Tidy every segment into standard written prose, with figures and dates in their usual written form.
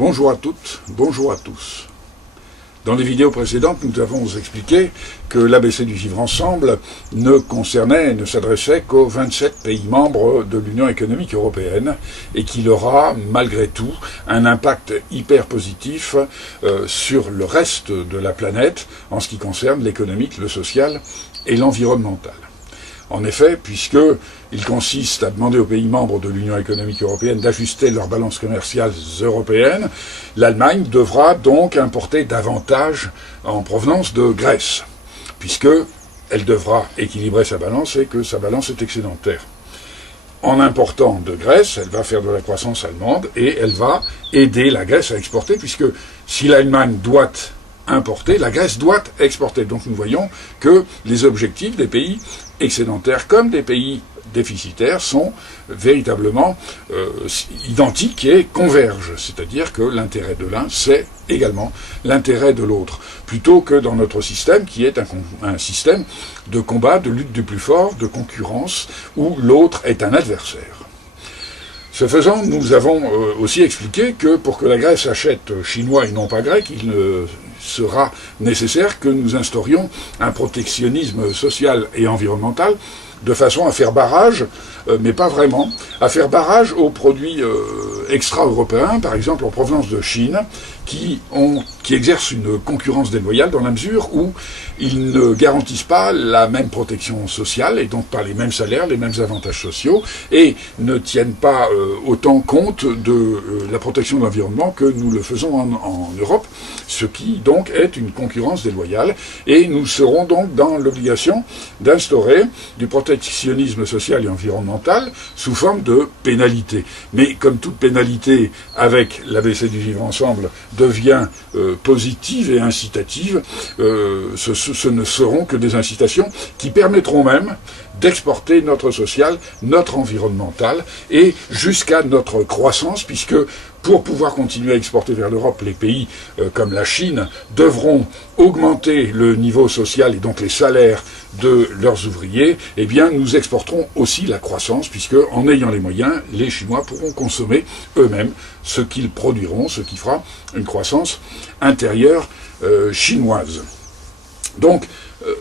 Bonjour à toutes, bonjour à tous. Dans les vidéos précédentes, nous avons expliqué que l'ABC du Vivre Ensemble ne concernait et ne s'adressait qu'aux 27 pays membres de l'Union économique européenne et qu'il aura, malgré tout, un impact hyper positif sur le reste de la planète en ce qui concerne l'économique, le social et l'environnemental. En effet, puisqu'il consiste à demander aux pays membres de l'Union économique européenne d'ajuster leurs balances commerciales européennes, l'Allemagne devra donc importer davantage en provenance de Grèce, puisqu'elle devra équilibrer sa balance et que sa balance est excédentaire. En important de Grèce, elle va faire de la croissance allemande et elle va aider la Grèce à exporter, puisque si l'Allemagne doit importer, la Grèce doit exporter. Donc nous voyons que les objectifs des pays excédentaires comme des pays déficitaires sont véritablement identiques et convergent. C'est-à-dire que l'intérêt de l'un, c'est également l'intérêt de l'autre. Plutôt que dans notre système, qui est un système de combat, de lutte du plus fort, de concurrence, où l'autre est un adversaire. Ce faisant, nous avons aussi expliqué que pour que la Grèce achète chinois et non pas grec, il ne sera nécessaire que nous instaurions un protectionnisme social et environnemental de façon à faire barrage, mais pas vraiment, à faire barrage aux produits extra-européens, par exemple en provenance de Chine, qui exercent une concurrence déloyale dans la mesure où ils ne garantissent pas la même protection sociale et donc pas les mêmes salaires, les mêmes avantages sociaux et ne tiennent pas autant compte de la protection de l'environnement que nous le faisons en Europe, ce qui donc est une concurrence déloyale et nous serons donc dans l'obligation d'instaurer du protectionnisme social et environnemental sous forme de pénalité. Mais comme toute pénalité avec l'ABC du Vivre Ensemble devient positive et incitative, ce ne seront que des incitations qui permettront même d'exporter notre social, notre environnemental et jusqu'à notre croissance, puisque pour pouvoir continuer à exporter vers l'Europe, les pays comme la Chine devront augmenter le niveau social et donc les salaires de leurs ouvriers, eh bien nous exporterons aussi la croissance, puisque en ayant les moyens, les Chinois pourront consommer eux-mêmes ce qu'ils produiront, ce qui fera une croissance intérieure chinoise. Donc,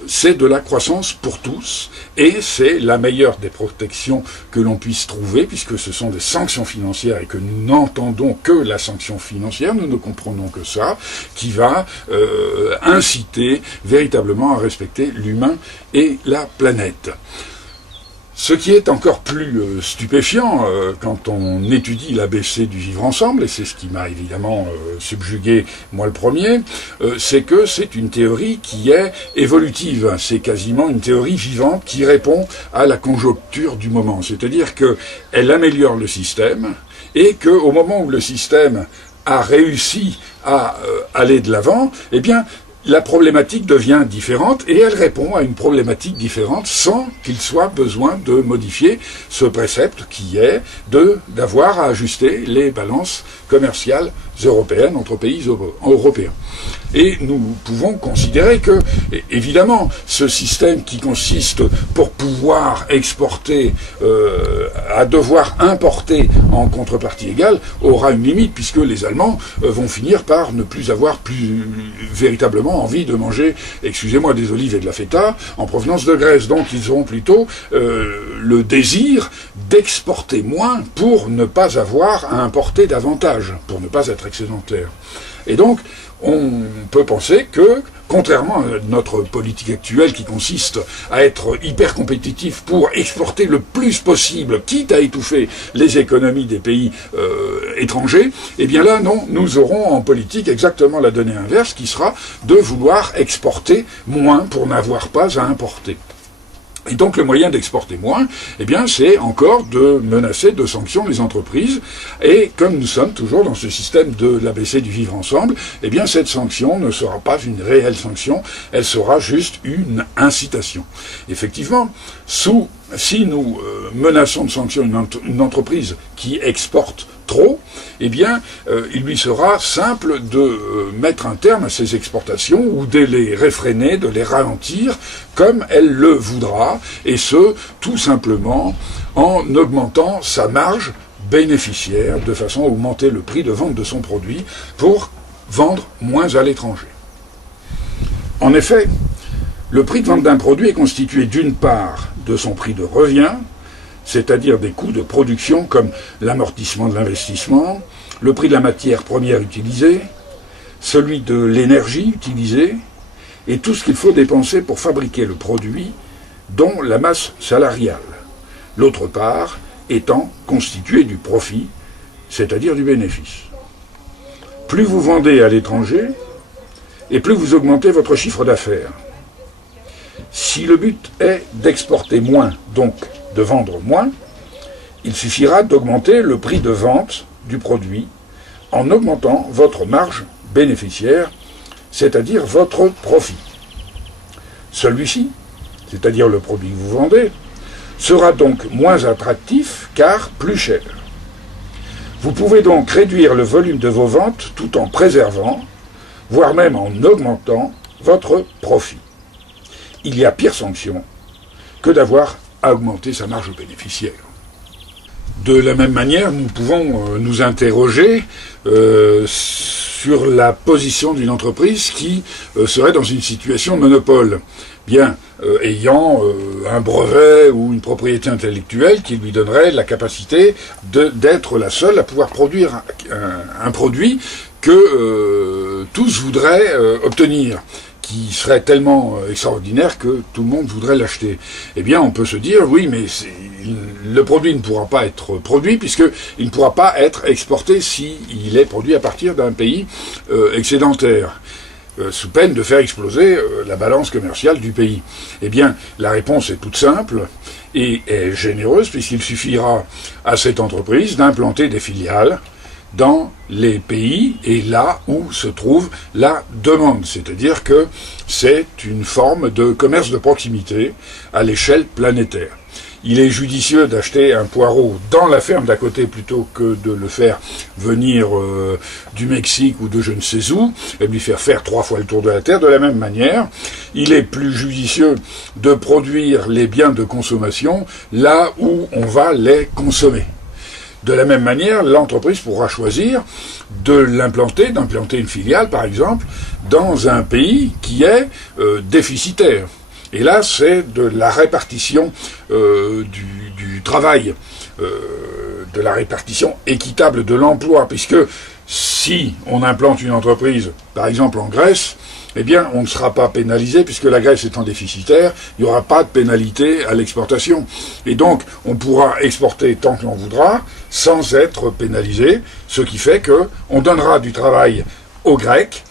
c'est de la croissance pour tous, et c'est la meilleure des protections que l'on puisse trouver, puisque ce sont des sanctions financières, et que nous n'entendons que la sanction financière, nous ne comprenons que ça, qui va inciter véritablement à respecter l'humain et la planète. Ce qui est encore plus stupéfiant quand on étudie l'ABC du Vivre Ensemble, et c'est ce qui m'a évidemment subjugué, moi le premier, c'est que c'est une théorie qui est évolutive. C'est quasiment une théorie vivante qui répond à la conjoncture du moment. C'est-à-dire qu'elle améliore le système, et qu'au moment où le système a réussi à aller de l'avant, eh bien, la problématique devient différente et elle répond à une problématique différente sans qu'il soit besoin de modifier ce précepte qui est d'avoir à ajuster les balances commerciales européennes entre pays européens. Et nous pouvons considérer que, évidemment, ce système qui consiste pour pouvoir exporter à devoir importer en contrepartie égale aura une limite, puisque les Allemands vont finir par ne plus avoir véritablement envie de manger, excusez-moi, des olives et de la feta en provenance de Grèce. Donc ils auront plutôt le désir d'exporter moins pour ne pas avoir à importer davantage, pour ne pas être excédentaire. Et donc, on peut penser que, contrairement à notre politique actuelle qui consiste à être hyper compétitif pour exporter le plus possible, quitte à étouffer les économies des pays étrangers, eh bien là, non, nous aurons en politique exactement la donnée inverse, qui sera de vouloir exporter moins pour n'avoir pas à importer. Et donc le moyen d'exporter moins, eh bien, c'est encore de menacer de sanctions les entreprises. Et comme nous sommes toujours dans ce système de l'ABC du Vivre Ensemble, eh bien, cette sanction ne sera pas une réelle sanction, elle sera juste une incitation. Effectivement, si nous menaçons de sanctions une entreprise qui exporte trop, eh bien, il lui sera simple de mettre un terme à ses exportations ou de les réfréner, de les ralentir comme elle le voudra, et ce, tout simplement en augmentant sa marge bénéficiaire de façon à augmenter le prix de vente de son produit pour vendre moins à l'étranger. En effet, le prix de vente d'un produit est constitué d'une part de son prix de revient, c'est-à-dire des coûts de production comme l'amortissement de l'investissement, le prix de la matière première utilisée, celui de l'énergie utilisée, et tout ce qu'il faut dépenser pour fabriquer le produit, dont la masse salariale. L'autre part étant constituée du profit, c'est-à-dire du bénéfice. Plus vous vendez à l'étranger, et plus vous augmentez votre chiffre d'affaires. Si le but est d'exporter moins, donc de vendre moins, il suffira d'augmenter le prix de vente du produit en augmentant votre marge bénéficiaire, c'est-à-dire votre profit. Celui-ci, c'est-à-dire le produit que vous vendez, sera donc moins attractif car plus cher. Vous pouvez donc réduire le volume de vos ventes tout en préservant, voire même en augmentant votre profit. Il y a pire sanction que d'avoir à augmenter sa marge bénéficiaire. De la même manière, nous pouvons nous interroger sur la position d'une entreprise qui serait dans une situation de monopole, bien ayant un brevet ou une propriété intellectuelle qui lui donnerait la capacité d'être la seule à pouvoir produire un produit que tous voudraient obtenir, qui serait tellement extraordinaire que tout le monde voudrait l'acheter. Eh bien, on peut se dire, oui, mais le produit ne pourra pas être produit, puisqu'il ne pourra pas être exporté s'il est produit à partir d'un pays excédentaire, sous peine de faire exploser la balance commerciale du pays. Eh bien, la réponse est toute simple et est généreuse, puisqu'il suffira à cette entreprise d'implanter des filiales dans les pays et là où se trouve la demande. C'est-à-dire que c'est une forme de commerce de proximité à l'échelle planétaire. Il est judicieux d'acheter un poireau dans la ferme d'à côté plutôt que de le faire venir du Mexique ou de je ne sais où et lui faire 3 fois le tour de la Terre. De la même manière, il est plus judicieux de produire les biens de consommation là où on va les consommer. De la même manière, l'entreprise pourra choisir d'implanter une filiale, par exemple, dans un pays qui est déficitaire. Et là, c'est de la répartition du travail, de la répartition équitable de l'emploi, puisque si on implante une entreprise, par exemple en Grèce, eh bien, on ne sera pas pénalisé, puisque la Grèce étant déficitaire, il n'y aura pas de pénalité à l'exportation. Et donc, on pourra exporter tant que l'on voudra, sans être pénalisé, ce qui fait qu'on donnera du travail aux Grecs,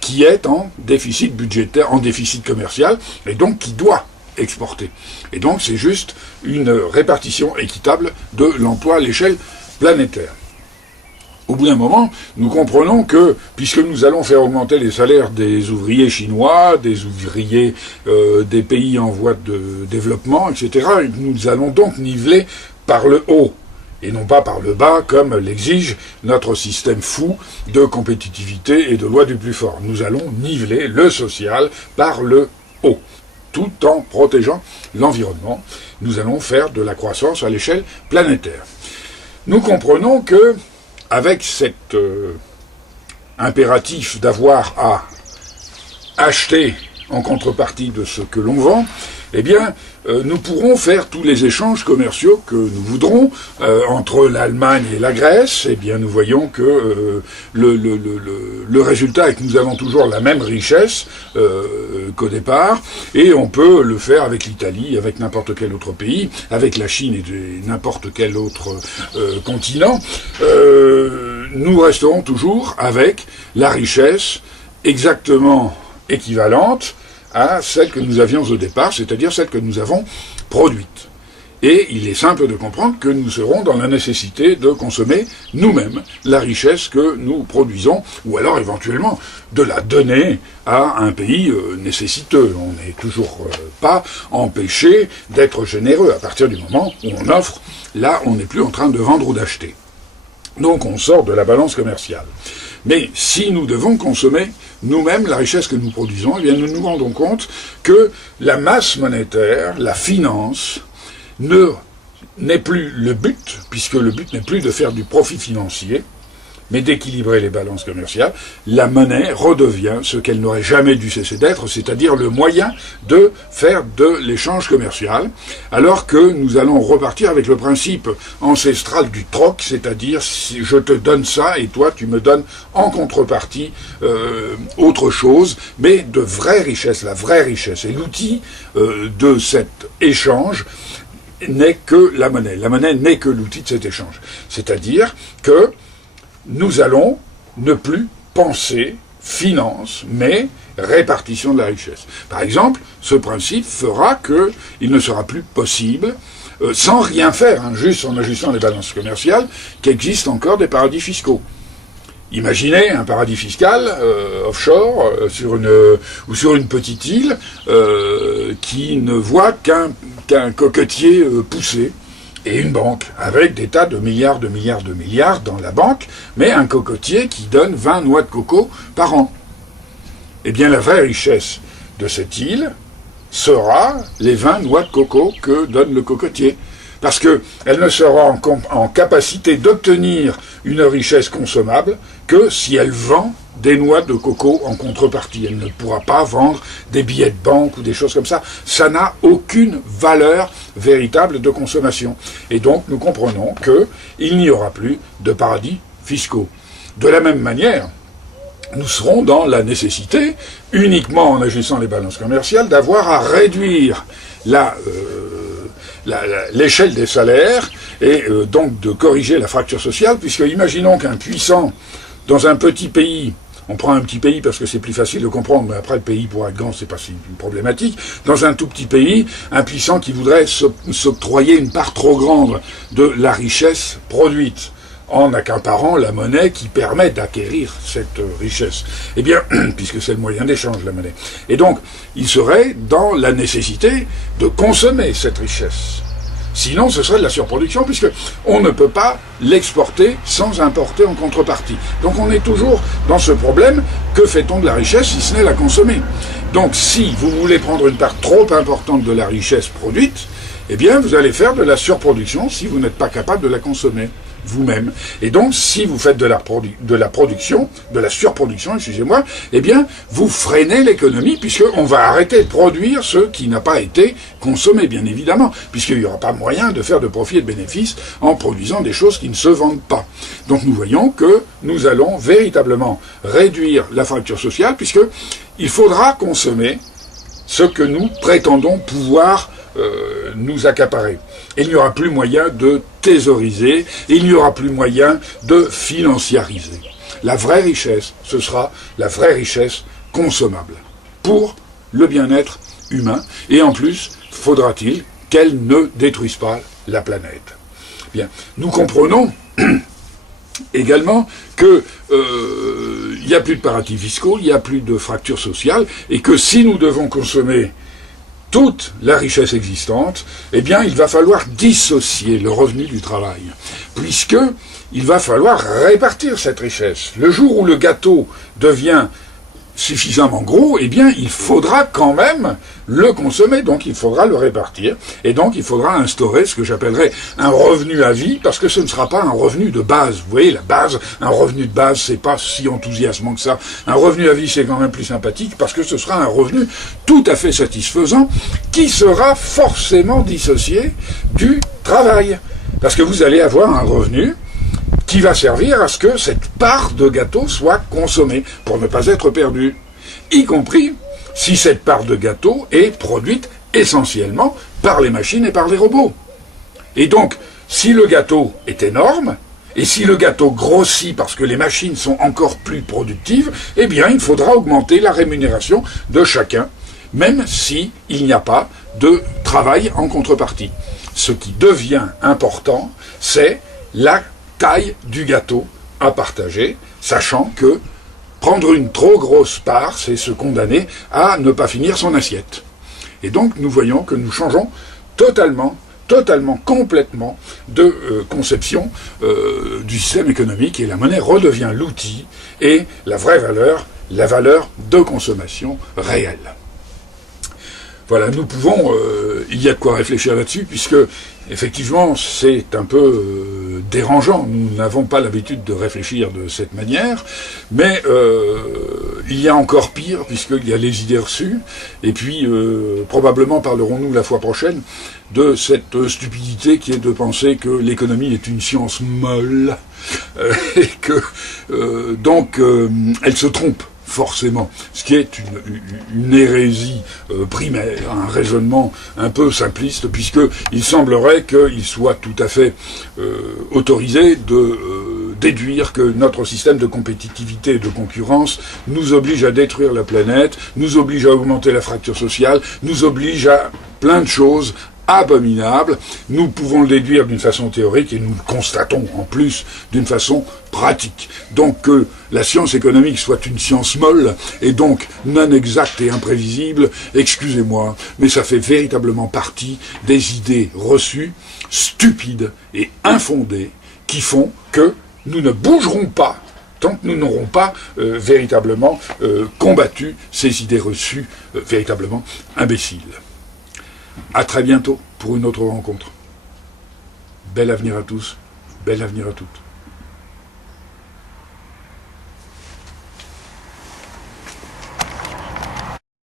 qui est en déficit budgétaire, en déficit commercial, et donc qui doit exporter. Et donc, c'est juste une répartition équitable de l'emploi à l'échelle planétaire. Au bout d'un moment, nous comprenons que, puisque nous allons faire augmenter les salaires des ouvriers chinois, des ouvriers des pays en voie de développement, etc., nous allons donc niveler par le haut, et non pas par le bas, comme l'exige notre système fou de compétitivité et de loi du plus fort. Nous allons niveler le social par le haut, tout en protégeant l'environnement. Nous allons faire de la croissance à l'échelle planétaire. Nous comprenons que, avec cet impératif d'avoir à acheter en contrepartie de ce que l'on vend, eh bien, nous pourrons faire tous les échanges commerciaux que nous voudrons entre l'Allemagne et la Grèce. Eh bien, nous voyons que le résultat est que nous avons toujours la même richesse qu'au départ, et on peut le faire avec l'Italie, avec n'importe quel autre pays, avec la Chine et n'importe quel autre continent. Nous resterons toujours avec la richesse exactement équivalente à celle que nous avions au départ, c'est-à-dire celle que nous avons produite. Et il est simple de comprendre que nous serons dans la nécessité de consommer nous-mêmes la richesse que nous produisons, ou alors éventuellement de la donner à un pays nécessiteux. On n'est toujours pas empêché d'être généreux à partir du moment où on offre. Là, on n'est plus en train de vendre ou d'acheter. Donc on sort de la balance commerciale. Mais si nous devons consommer nous-mêmes la richesse que nous produisons, eh bien nous nous rendons compte que la masse monétaire, la finance, ne n'est plus le but, puisque le but n'est plus de faire du profit financier, mais d'équilibrer les balances commerciales. La monnaie redevient ce qu'elle n'aurait jamais dû cesser d'être, c'est-à-dire le moyen de faire de l'échange commercial, alors que nous allons repartir avec le principe ancestral du troc, c'est-à-dire si je te donne ça et toi tu me donnes en contrepartie autre chose, mais de vraie richesse, la vraie richesse. Et l'outil de cet échange n'est que la monnaie. La monnaie n'est que l'outil de cet échange. C'est-à-dire que nous allons ne plus penser finance, mais répartition de la richesse. Par exemple, ce principe fera qu'il ne sera plus possible, sans rien faire, juste en ajustant les balances commerciales, qu'il existe encore des paradis fiscaux. Imaginez un paradis fiscal offshore sur une petite île qui ne voit qu'un cocotier pousser. Et une banque, avec des tas de milliards dans la banque, mais un cocotier qui donne 20 noix de coco par an. Eh bien, la vraie richesse de cette île sera les 20 noix de coco que donne le cocotier. Parce qu'elle ne sera en capacité d'obtenir une richesse consommable que si elle vend des noix de coco en contrepartie. Elle ne pourra pas vendre des billets de banque ou des choses comme ça. Ça n'a aucune valeur véritable de consommation. Et donc, nous comprenons qu'il n'y aura plus de paradis fiscaux. De la même manière, nous serons dans la nécessité, uniquement en ajustant les balances commerciales, d'avoir à réduire l'échelle des salaires et donc de corriger la fracture sociale, puisque imaginons qu'un puissant, dans un petit pays, on prend un petit pays parce que c'est plus facile de comprendre, mais après le pays pour être grand, c'est pas si problématique. Dans un tout petit pays, un puissant qui voudrait s'octroyer une part trop grande de la richesse produite, en accaparant la monnaie qui permet d'acquérir cette richesse. Eh bien, puisque c'est le moyen d'échange, la monnaie. Et donc, il serait dans la nécessité de consommer cette richesse. Sinon, ce serait de la surproduction, puisque on ne peut pas l'exporter sans importer en contrepartie. Donc on est toujours dans ce problème, que fait-on de la richesse si ce n'est la consommer? Donc si vous voulez prendre une part trop importante de la richesse produite, eh bien vous allez faire de la surproduction si vous n'êtes pas capable de la consommer vous-même. Et donc, si vous faites de la surproduction, excusez-moi, eh bien, vous freinez l'économie, puisqu'on va arrêter de produire ce qui n'a pas été consommé, bien évidemment, puisqu'il n'y aura pas moyen de faire de profit et de bénéfices en produisant des choses qui ne se vendent pas. Donc, nous voyons que nous allons véritablement réduire la fracture sociale, puisqu'il faudra consommer ce que nous prétendons pouvoir nous accaparer. Et il n'y aura plus moyen de thésauriser, et il n'y aura plus moyen de financiariser. La vraie richesse, ce sera la vraie richesse consommable pour le bien-être humain, et en plus, faudra-t-il qu'elle ne détruise pas la planète. Bien, nous comprenons également que il n'y a plus de paradis fiscaux, il n'y a plus de fracture sociale, et que si nous devons consommer toute la richesse existante, eh bien, il va falloir dissocier le revenu du travail, puisque il va falloir répartir cette richesse. Le jour où le gâteau devient suffisamment gros, eh bien, il faudra quand même le consommer, donc il faudra le répartir, et donc il faudra instaurer ce que j'appellerais un revenu à vie, parce que ce ne sera pas un revenu de base. Vous voyez, la base, un revenu de base, c'est pas si enthousiasmant que ça. Un revenu à vie, c'est quand même plus sympathique, parce que ce sera un revenu tout à fait satisfaisant, qui sera forcément dissocié du travail. Parce que vous allez avoir un revenu qui va servir à ce que cette part de gâteau soit consommée, pour ne pas être perdue, y compris si cette part de gâteau est produite essentiellement par les machines et par les robots. Et donc, si le gâteau est énorme, et si le gâteau grossit parce que les machines sont encore plus productives, eh bien, il faudra augmenter la rémunération de chacun, même s'il n'y a pas de travail en contrepartie. Ce qui devient important, c'est la taille du gâteau à partager, sachant que prendre une trop grosse part, c'est se condamner à ne pas finir son assiette. Et donc nous voyons que nous changeons totalement, complètement de conception du système économique, et la monnaie redevient l'outil et la vraie valeur, la valeur de consommation réelle. Voilà, nous pouvons, il y a de quoi réfléchir là-dessus, puisque effectivement, c'est un peu dérangeant. Nous n'avons pas l'habitude de réfléchir de cette manière, mais il y a encore pire, puisqu'il y a les idées reçues, et puis probablement parlerons-nous la fois prochaine de cette stupidité qui est de penser que l'économie est une science molle, et que donc elle se trompe. Forcément, ce qui est une hérésie primaire, un raisonnement un peu simpliste, puisqu'il semblerait qu'il soit tout à fait autorisé de déduire que notre système de compétitivité et de concurrence nous oblige à détruire la planète, nous oblige à augmenter la fracture sociale, nous oblige à plein de choses abominable. Nous pouvons le déduire d'une façon théorique et nous le constatons en plus d'une façon pratique. Donc que la science économique soit une science molle et donc non exacte et imprévisible, excusez-moi, mais ça fait véritablement partie des idées reçues, stupides et infondées, qui font que nous ne bougerons pas tant que nous n'aurons pas véritablement combattu ces idées reçues véritablement imbéciles. À très bientôt pour une autre rencontre. Bel avenir à tous, bel avenir à toutes.